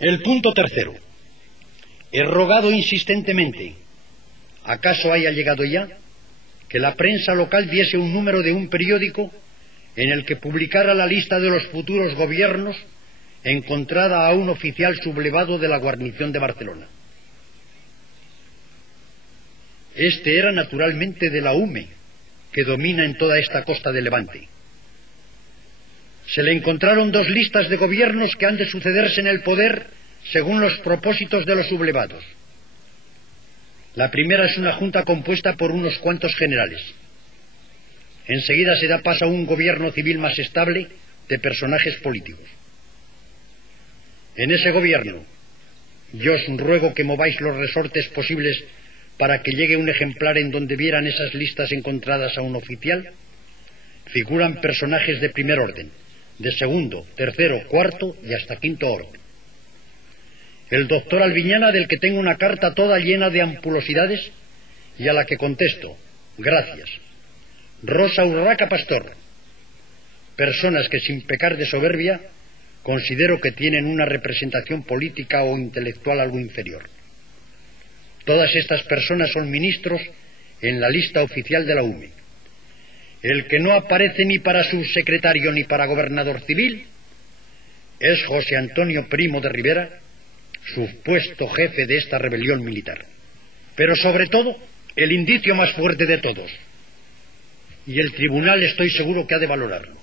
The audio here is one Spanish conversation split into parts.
El punto tercero. He rogado insistentemente, ¿acaso haya llegado ya?, que la prensa local diese un número de un periódico en el que publicara la lista de los futuros gobiernos encontrada a un oficial sublevado de la guarnición de Barcelona. Este era naturalmente de la UME, que domina en toda esta costa de Levante. Se le encontraron dos listas de gobiernos que han de sucederse en el poder según los propósitos de los sublevados. La primera es una junta compuesta por unos cuantos generales. Enseguida se da paso a un gobierno civil más estable de personajes políticos. En ese gobierno, yo os ruego que mováis los resortes posibles para que llegue un ejemplar en donde vieran esas listas encontradas a un oficial, figuran personajes de primer orden, de segundo, tercero, cuarto y hasta quinto orden. El doctor Albiñana, del que tengo una carta toda llena de ampulosidades y a la que contesto, gracias. Rosa Urraca Pastor, personas que sin pecar de soberbia considero que tienen una representación política o intelectual algo inferior. Todas estas personas son ministros en la lista oficial de la UME. El que no aparece ni para subsecretario ni para gobernador civil es José Antonio Primo de Rivera, supuesto jefe de esta rebelión militar. Pero sobre todo, el indicio más fuerte de todos, y el tribunal estoy seguro que ha de valorarlo.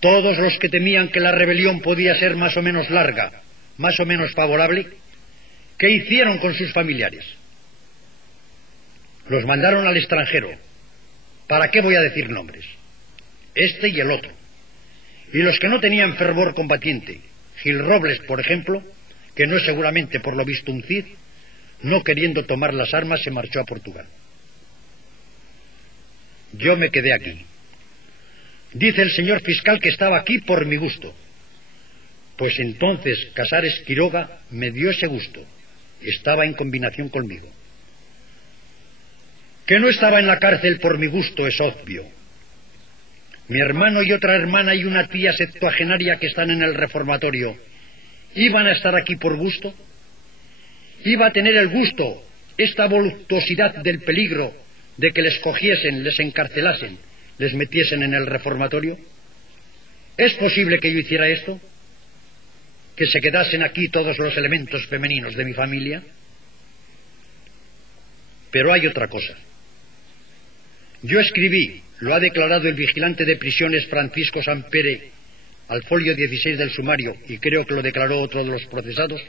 Todos los que temían que la rebelión podía ser más o menos larga, más o menos favorable, ¿qué hicieron con sus familiares? Los mandaron al extranjero. ¿Para qué voy a decir nombres? Este y el otro. Y los que no tenían fervor combatiente, Gil Robles, por ejemplo, que no es seguramente por lo visto un Cid, no queriendo tomar las armas se marchó a Portugal. Yo me quedé aquí. Dice el señor fiscal que estaba aquí por mi gusto. Pues entonces Casares Quiroga me dio ese gusto. Estaba en combinación conmigo. Que no estaba en la cárcel por mi gusto es obvio. Mi hermano y otra hermana y una tía septuagenaria que están en el reformatorio, ¿iban a estar aquí por gusto? ¿Iba a tener el gusto, esta voluptuosidad del peligro, de que les cogiesen, les encarcelasen, les metiesen en el reformatorio? ¿Es posible que yo hiciera esto? ¿Que se quedasen aquí todos los elementos femeninos de mi familia? Pero hay otra cosa. Yo escribí, lo ha declarado el vigilante de prisiones Francisco Sampere al folio 16 del sumario, y creo que lo declaró otro de los procesados,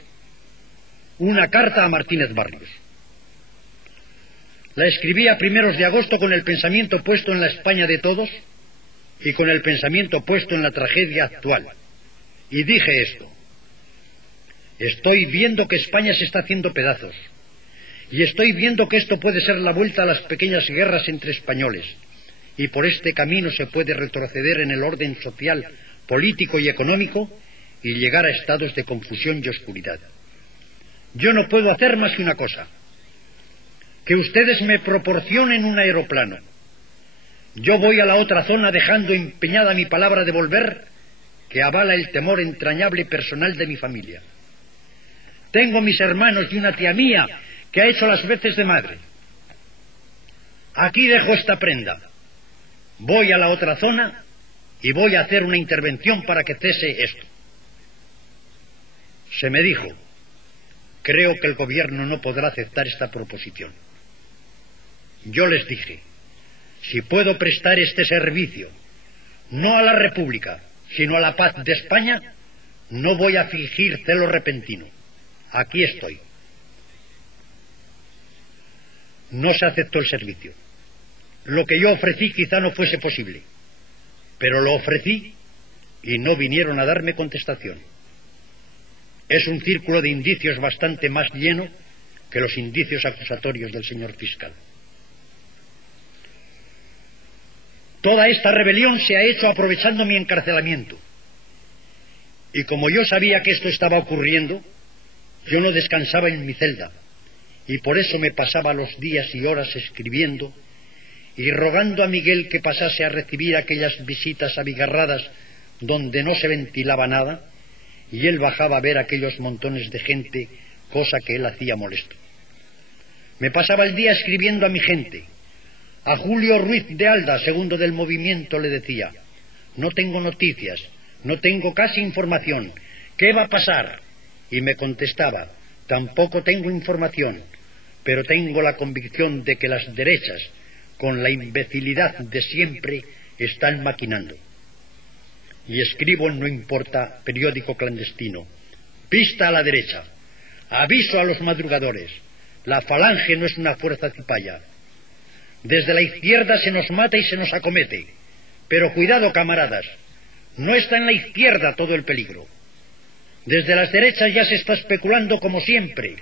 una carta a Martínez Barrios. La escribí a primeros de agosto con el pensamiento puesto en la España de todos y con el pensamiento puesto en la tragedia actual. Y dije esto: estoy viendo que España se está haciendo pedazos, y estoy viendo que esto puede ser la vuelta a las pequeñas guerras entre españoles, y por este camino se puede retroceder en el orden social, político y económico y llegar a estados de confusión y oscuridad. Yo no puedo hacer más que una cosa: que ustedes me proporcionen un aeroplano. Yo voy a la otra zona dejando empeñada mi palabra de volver, que avala el temor entrañable personal de mi familia. Tengo mis hermanos y una tía mía que ha hecho las veces de madre. Aquí dejo esta prenda. Voy a la otra zona y voy a hacer una intervención para que cese esto. Se me dijo: creo que el gobierno no podrá aceptar esta proposición. Yo les dije: si puedo prestar este servicio, no a la República, sino a la paz de España, no voy a fingir celo repentino. Aquí estoy. No se aceptó el servicio. Lo que yo ofrecí quizá no fuese posible, pero lo ofrecí y no vinieron a darme contestación. Es un círculo de indicios bastante más lleno que los indicios acusatorios del señor fiscal. Toda esta rebelión se ha hecho aprovechando mi encarcelamiento. Y como yo sabía que esto estaba ocurriendo, yo no descansaba en mi celda, y por eso me pasaba los días y horas escribiendo y rogando a Miguel que pasase a recibir aquellas visitas abigarradas donde no se ventilaba nada y él bajaba a ver aquellos montones de gente, cosa que él hacía molesto. Me pasaba el día escribiendo a mi gente. A Julio Ruiz de Alda, segundo del movimiento, le decía: no tengo noticias, no tengo casi información, ¿qué va a pasar? Y me contestaba: tampoco tengo información, pero tengo la convicción de que las derechas, con la imbecilidad de siempre, están maquinando. Y escribo en No Importa, periódico clandestino: pista a la derecha, aviso a los madrugadores, la Falange no es una fuerza cipaya. Desde la izquierda se nos mata y se nos acomete, pero cuidado, camaradas, no está en la izquierda todo el peligro. Desde las derechas ya se está especulando como siempre,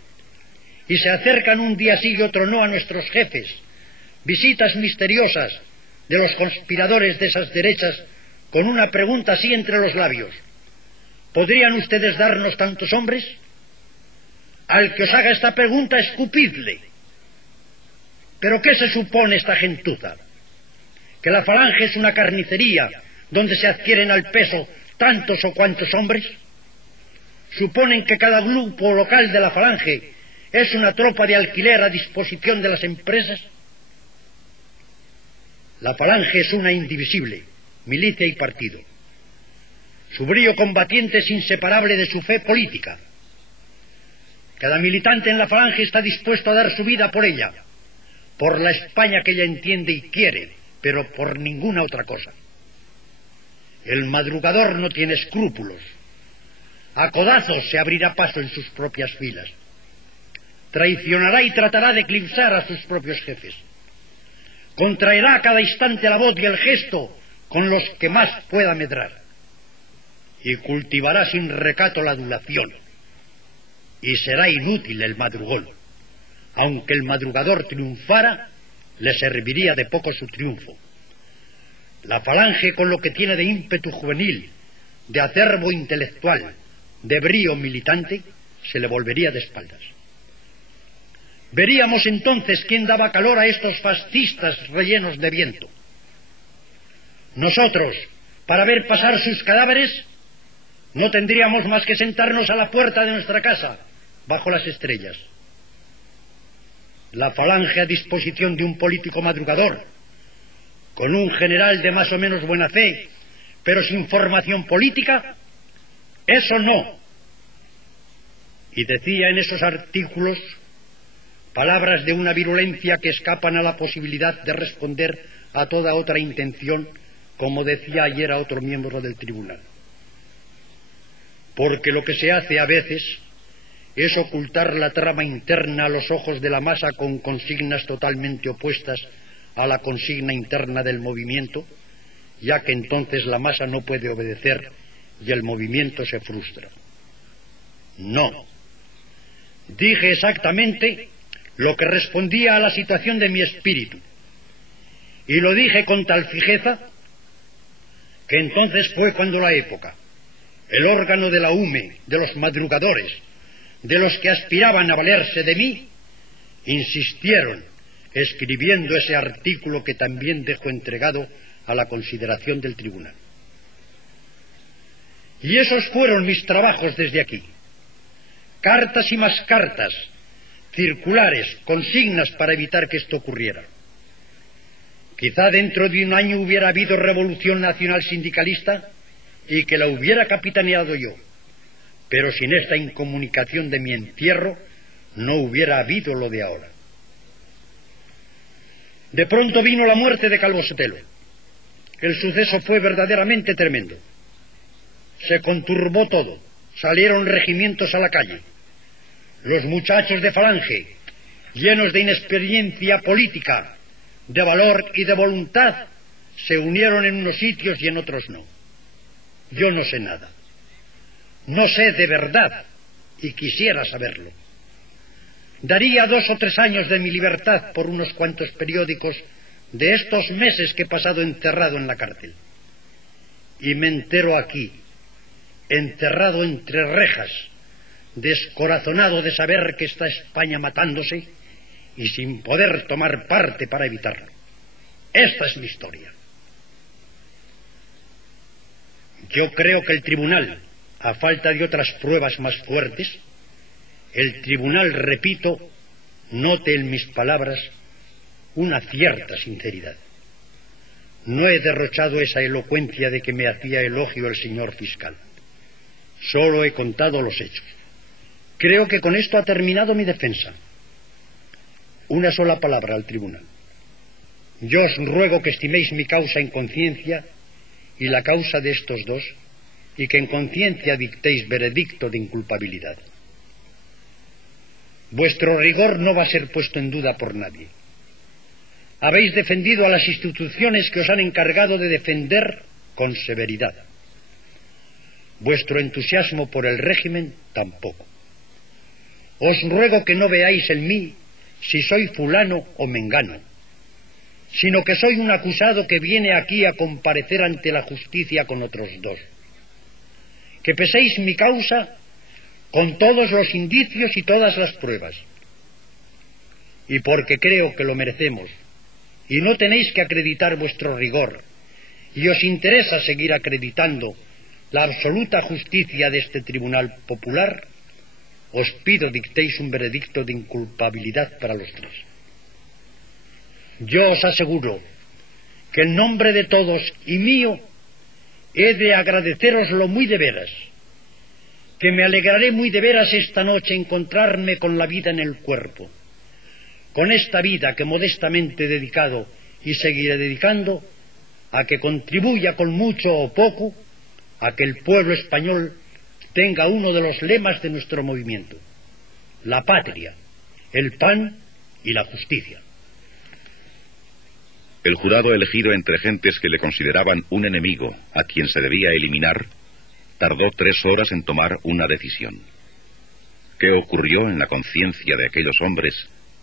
y se acercan un día sí y otro no a nuestros jefes, visitas misteriosas de los conspiradores de esas derechas con una pregunta así entre los labios: ¿podrían ustedes darnos tantos hombres? Al que os haga esta pregunta, escupidle. ¿Pero qué se supone esta gentuza? ¿Que la Falange es una carnicería donde se adquieren al peso tantos o cuantos hombres? ¿Suponen que cada grupo local de la Falange es una tropa de alquiler a disposición de las empresas? La Falange es una indivisible, milicia y partido. Su brío combatiente es inseparable de su fe política. Cada militante en la Falange está dispuesto a dar su vida por ella, por la España que ella entiende y quiere, pero por ninguna otra cosa. El madrugador no tiene escrúpulos. A codazos se abrirá paso en sus propias filas. Traicionará y tratará de eclipsar a sus propios jefes. Contraerá a cada instante la voz y el gesto con los que más pueda medrar. Y cultivará sin recato la adulación. Y será inútil el madrugón. Aunque el madrugador triunfara, le serviría de poco su triunfo. La Falange, con lo que tiene de ímpetu juvenil, de acervo intelectual, de brío militante, se le volvería de espaldas. Veríamos entonces quién daba calor a estos fascistas rellenos de viento. Nosotros, para ver pasar sus cadáveres, no tendríamos más que sentarnos a la puerta de nuestra casa, bajo las estrellas. La Falange a disposición de un político madrugador, con un general de más o menos buena fe, pero sin formación política, eso no. Y decía en esos artículos palabras de una virulencia que escapan a la posibilidad de responder a toda otra intención, como decía ayer a otro miembro del tribunal. Porque lo que se hace a veces es ocultar la trama interna a los ojos de la masa con consignas totalmente opuestas a la consigna interna del movimiento, ya que entonces la masa no puede obedecer y el movimiento se frustra. No. Dije exactamente lo que respondía a la situación de mi espíritu, y lo dije con tal fijeza que entonces fue cuando la época, el órgano de la UME, de los madrugadores, de los que aspiraban a valerse de mí, insistieron escribiendo ese artículo que también dejo entregado a la consideración del tribunal. Y esos fueron mis trabajos desde aquí. Cartas y más cartas, circulares, consignas para evitar que esto ocurriera. Quizá dentro de un año hubiera habido revolución nacional sindicalista y que la hubiera capitaneado yo, pero sin esta incomunicación de mi entierro no hubiera habido lo de ahora. De pronto vino la muerte de Calvo Sotelo. El suceso fue verdaderamente tremendo. Se conturbó todo, salieron regimientos a la calle. Los muchachos de Falange, llenos de inexperiencia política, de valor y de voluntad, se unieron en unos sitios y en otros no. Yo no sé nada. No sé de verdad, y quisiera saberlo. Daría 2 o 3 años de mi libertad por unos cuantos periódicos de estos meses que he pasado encerrado en la cárcel. Y me entero aquí, enterrado entre rejas, descorazonado de saber que está España matándose y sin poder tomar parte para evitarlo. Esta es mi historia. Yo creo que el tribunal, a falta de otras pruebas más fuertes, el tribunal, repito, note en mis palabras una cierta sinceridad. No he derrochado esa elocuencia de que me hacía elogio el señor fiscal. Solo he contado los hechos. Creo que con esto ha terminado mi defensa. Una sola palabra al tribunal. Yo os ruego que estiméis mi causa en conciencia y la causa de estos dos, y que en conciencia dictéis veredicto de inculpabilidad. Vuestro rigor no va a ser puesto en duda por nadie. Habéis defendido a las instituciones que os han encargado de defender con severidad. Vuestro entusiasmo por el régimen tampoco. Os ruego que no veáis en mí si soy fulano o mengano, sino que soy un acusado que viene aquí a comparecer ante la justicia con otros dos. Que peséis mi causa con todos los indicios y todas las pruebas. Y porque creo que lo merecemos, y no tenéis que acreditar vuestro rigor, y os interesa seguir acreditando la absoluta justicia de este tribunal popular, os pido dictéis un veredicto de inculpabilidad para los tres. Yo os aseguro que en nombre de todos y mío he de agradeceroslo muy de veras, que me alegraré muy de veras esta noche encontrarme con la vida en el cuerpo, con esta vida que modestamente he dedicado y seguiré dedicando a que contribuya con mucho o poco a que el pueblo español tenga uno de los lemas de nuestro movimiento: la patria, el pan y la justicia. El jurado, elegido entre gentes que le consideraban un enemigo a quien se debía eliminar, tardó 3 horas en tomar una decisión. ¿Qué ocurrió en la conciencia de aquellos hombres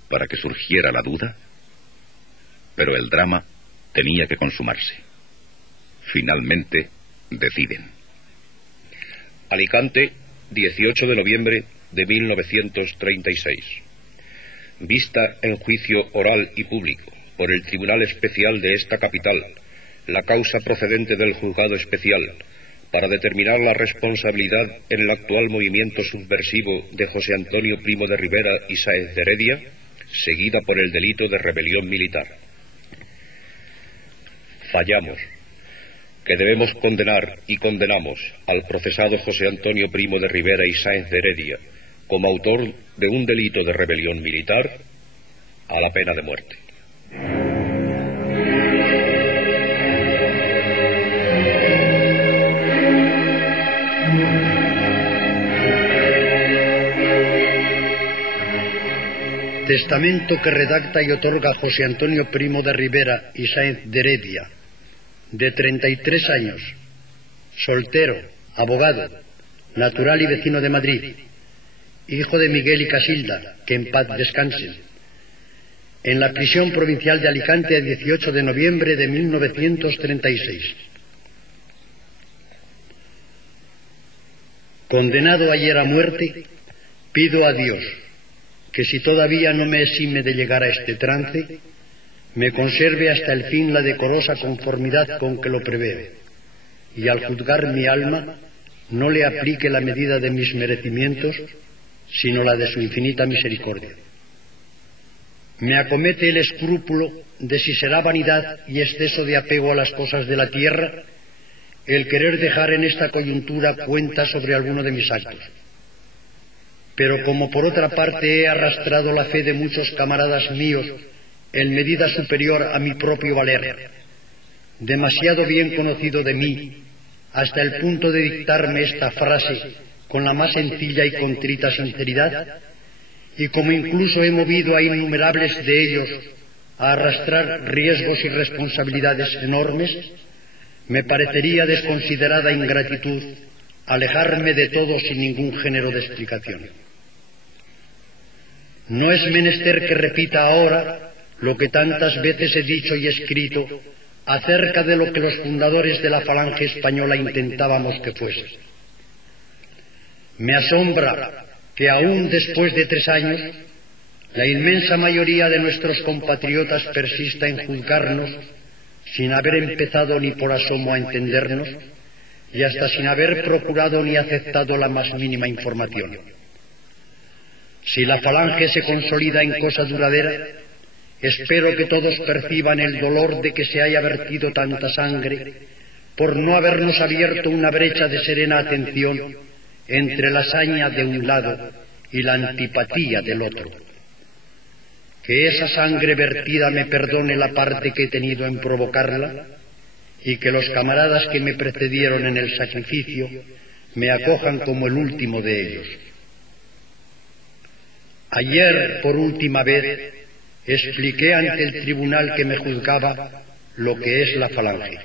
para que surgiera la duda? Pero el drama tenía que consumarse. Finalmente, deciden. Alicante, 18 de noviembre de 1936. Vista en juicio oral y público por el Tribunal Especial de esta capital, la causa procedente del Juzgado Especial para determinar la responsabilidad en el actual movimiento subversivo de José Antonio Primo de Rivera y Sáenz de Heredia, seguida por el delito de rebelión militar. Fallamos, que debemos condenar y condenamos al procesado José Antonio Primo de Rivera y Sáenz de Heredia como autor de un delito de rebelión militar a la pena de muerte. Testamento que redacta y otorga José Antonio Primo de Rivera y Sáenz de Heredia, de 33 años, soltero, abogado, natural y vecino de Madrid, hijo de Miguel y Casilda, que en paz descansen, en la prisión provincial de Alicante el 18 de noviembre de 1936. Condenado ayer a muerte, pido a Dios que, si todavía no me exime de llegar a este trance, me conserve hasta el fin la decorosa conformidad con que lo prevé, y al juzgar mi alma no le aplique la medida de mis merecimientos, sino la de su infinita misericordia. Me acomete el escrúpulo de si será vanidad y exceso de apego a las cosas de la tierra el querer dejar en esta coyuntura cuenta sobre alguno de mis actos. Pero como por otra parte he arrastrado la fe de muchos camaradas míos en medida superior a mi propio valer, demasiado bien conocido de mí, hasta el punto de dictarme esta frase con la más sencilla y contrita sinceridad, y como incluso he movido a innumerables de ellos a arrastrar riesgos y responsabilidades enormes, me parecería desconsiderada ingratitud alejarme de todo sin ningún género de explicación. No es menester que repita ahora lo que tantas veces he dicho y escrito acerca de lo que los fundadores de la Falange Española intentábamos que fuese. Me asombra que aún después de 3 años la inmensa mayoría de nuestros compatriotas persista en juzgarnos sin haber empezado ni por asomo a entendernos, y hasta sin haber procurado ni aceptado la más mínima información. Si la falange se consolida en cosa duradera, espero que todos perciban el dolor de que se haya vertido tanta sangre por no habernos abierto una brecha de serena atención entre la saña de un lado y la antipatía del otro. Que esa sangre vertida me perdone la parte que he tenido en provocarla, y que los camaradas que me precedieron en el sacrificio me acojan como el último de ellos. Ayer, por última vez, expliqué ante el tribunal que me juzgaba lo que es la falange.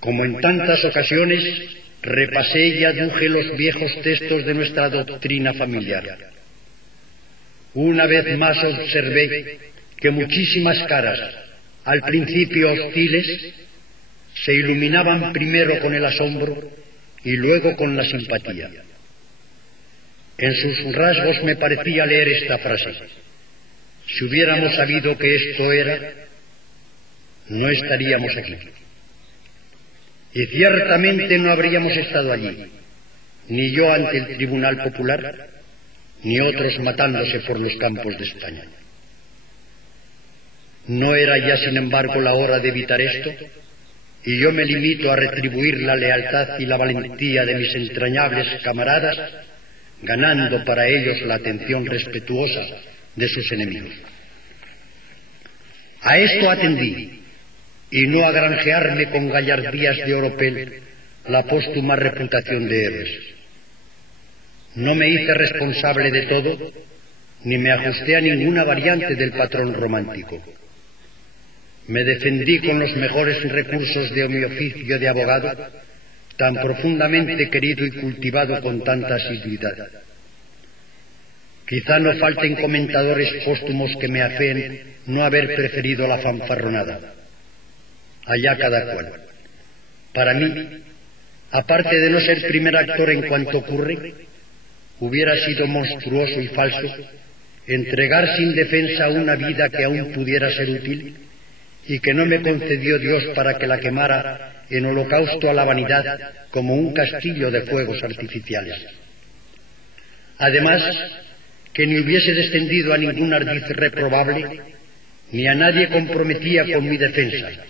Como en tantas ocasiones, repasé y aduje los viejos textos de nuestra doctrina familiar. Una vez más observé que muchísimas caras, al principio hostiles, se iluminaban primero con el asombro y luego con la simpatía. En sus rasgos me parecía leer esta frase: si hubiéramos sabido que esto era, no estaríamos aquí. Y ciertamente no habríamos estado allí, ni yo ante el Tribunal Popular, ni otros matándose por los campos de España. No era ya, sin embargo, la hora de evitar esto, y yo me limito a retribuir la lealtad y la valentía de mis entrañables camaradas, ganando para ellos la atención respetuosa de sus enemigos. A esto atendí, y no a granjearme con gallardías de oropel la póstuma reputación de héroes. No me hice responsable de todo, ni me ajusté a ninguna variante del patrón romántico. Me defendí con los mejores recursos de mi oficio de abogado, tan profundamente querido y cultivado con tanta asiduidad. Quizá no falten comentadores póstumos que me afeen no haber preferido la fanfarronada. Allá cada cual. Para mí, aparte de no ser primer actor en cuanto ocurre, hubiera sido monstruoso y falso entregar sin defensa una vida que aún pudiera ser útil y que no me concedió Dios para que la quemara en holocausto a la vanidad como un castillo de fuegos artificiales. Además, que ni hubiese descendido a ningún ardid reprobable, ni a nadie comprometía con mi defensa,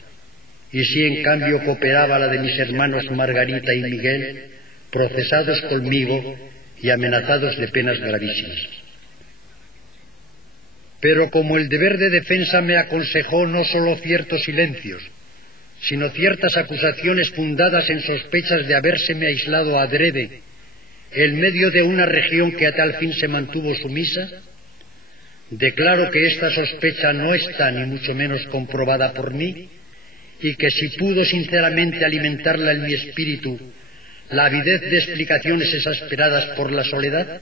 y si en cambio cooperaba la de mis hermanos Margarita y Miguel, procesados conmigo y amenazados de penas gravísimas. Pero como el deber de defensa me aconsejó no sólo ciertos silencios, sino ciertas acusaciones fundadas en sospechas de habérseme aislado adrede en medio de una región que a tal fin se mantuvo sumisa, declaro que esta sospecha no está ni mucho menos comprobada por mí, y que si pudo sinceramente alimentarla en mi espíritu la avidez de explicaciones exasperadas por la soledad,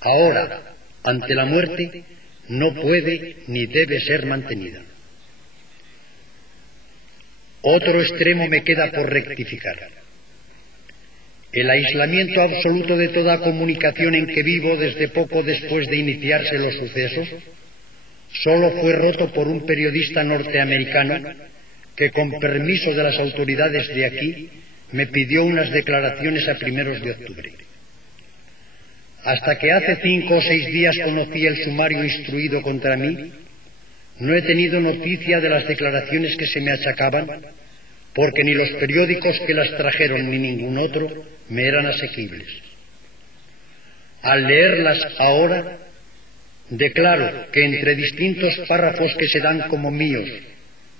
ahora, ante la muerte, no puede ni debe ser mantenida. Otro extremo me queda por rectificar. El aislamiento absoluto de toda comunicación en que vivo desde poco después de iniciarse los sucesos solo fue roto por un periodista norteamericano que, con permiso de las autoridades de aquí, me pidió unas declaraciones a primeros de octubre. Hasta que hace 5 o 6 días conocí el sumario instruido contra mí, no he tenido noticia de las declaraciones que se me achacaban, porque ni los periódicos que las trajeron ni ningún otro me eran asequibles. Al leerlas ahora, declaro que entre distintos párrafos que se dan como míos,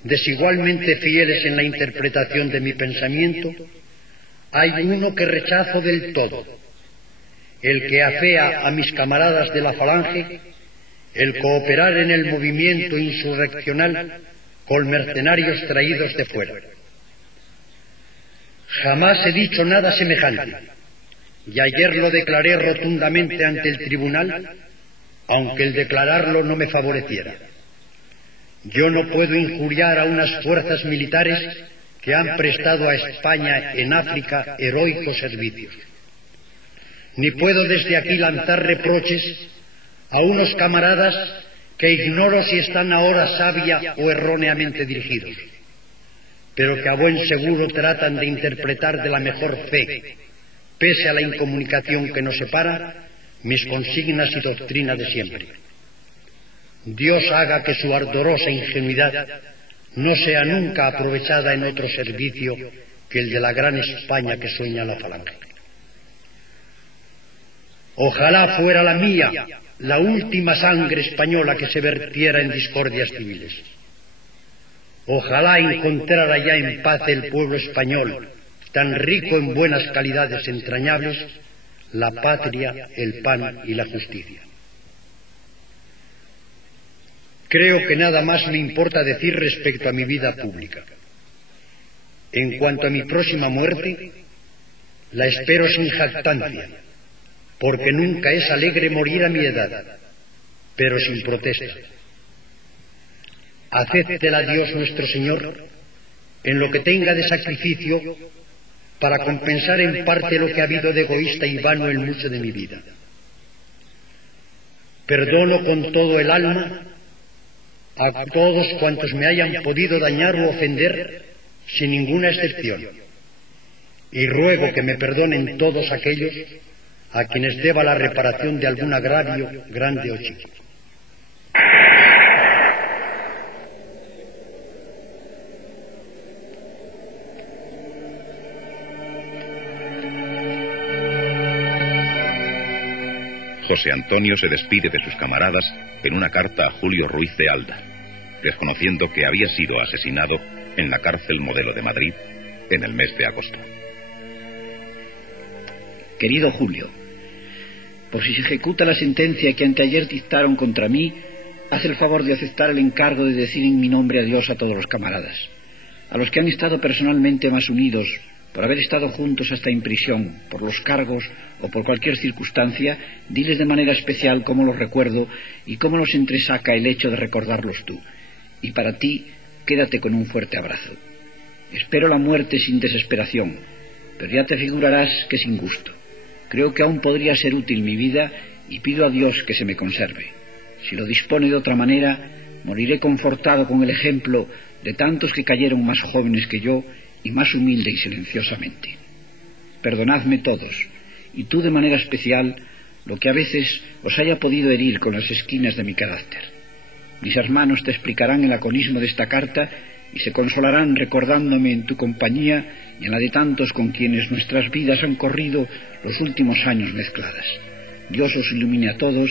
desigualmente fieles en la interpretación de mi pensamiento, hay uno que rechazo del todo, el que afea a mis camaradas de la falange el cooperar en el movimiento insurreccional con mercenarios traídos de fuera. Jamás he dicho nada semejante, y ayer lo declaré rotundamente ante el tribunal, aunque el declararlo no me favoreciera. Yo no puedo injuriar a unas fuerzas militares que han prestado a España en África heroicos servicios. Ni puedo desde aquí lanzar reproches a unos camaradas que ignoro si están ahora sabia o erróneamente dirigidos. pero que a buen seguro tratan de interpretar de la mejor fe, pese a la incomunicación que nos separa, mis consignas y doctrina de siempre. Dios haga que su ardorosa ingenuidad no sea nunca aprovechada en otro servicio que el de la gran España que sueña la Falange. Ojalá fuera la mía la última sangre española que se vertiera en discordias civiles. Ojalá encontrara ya en paz el pueblo español, tan rico en buenas calidades entrañables, la patria, el pan y la justicia. Creo que nada más me importa decir respecto a mi vida pública. En cuanto a mi próxima muerte, la espero sin jactancia, porque nunca es alegre morir a mi edad, pero sin protesta. Acéptela Dios nuestro Señor en lo que tenga de sacrificio para compensar en parte lo que ha habido de egoísta y vano en mucho de mi vida. Perdono con todo el alma a todos cuantos me hayan podido dañar o ofender, sin ninguna excepción, y ruego que me perdonen todos aquellos a quienes deba la reparación de algún agravio, grande o chico. José Antonio se despide de sus camaradas en una carta a Julio Ruiz de Alda, reconociendo que había sido asesinado en la cárcel Modelo de Madrid en el mes de agosto. Querido Julio, por si se ejecuta la sentencia que anteayer dictaron contra mí, haz el favor de aceptar el encargo de decir en mi nombre adiós a todos los camaradas, a los que han estado personalmente más unidos por haber estado juntos hasta en prisión, por los cargos o por cualquier circunstancia. Diles de manera especial cómo los recuerdo y cómo los entresaca el hecho de recordarlos tú. Y para ti, quédate con un fuerte abrazo. Espero la muerte sin desesperación, pero ya te figurarás que sin gusto. Creo que aún podría ser útil mi vida y pido a Dios que se me conserve. Si lo dispone de otra manera, moriré confortado con el ejemplo de tantos que cayeron más jóvenes que yo y más humilde y silenciosamente. Perdonadme todos, y tú de manera especial, lo que a veces os haya podido herir con las esquinas de mi carácter. Mis hermanos te explicarán el laconismo de esta carta y se consolarán recordándome en tu compañía y en la de tantos con quienes nuestras vidas han corrido los últimos años mezcladas. Dios os ilumine a todos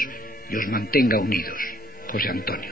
y os mantenga unidos. José Antonio.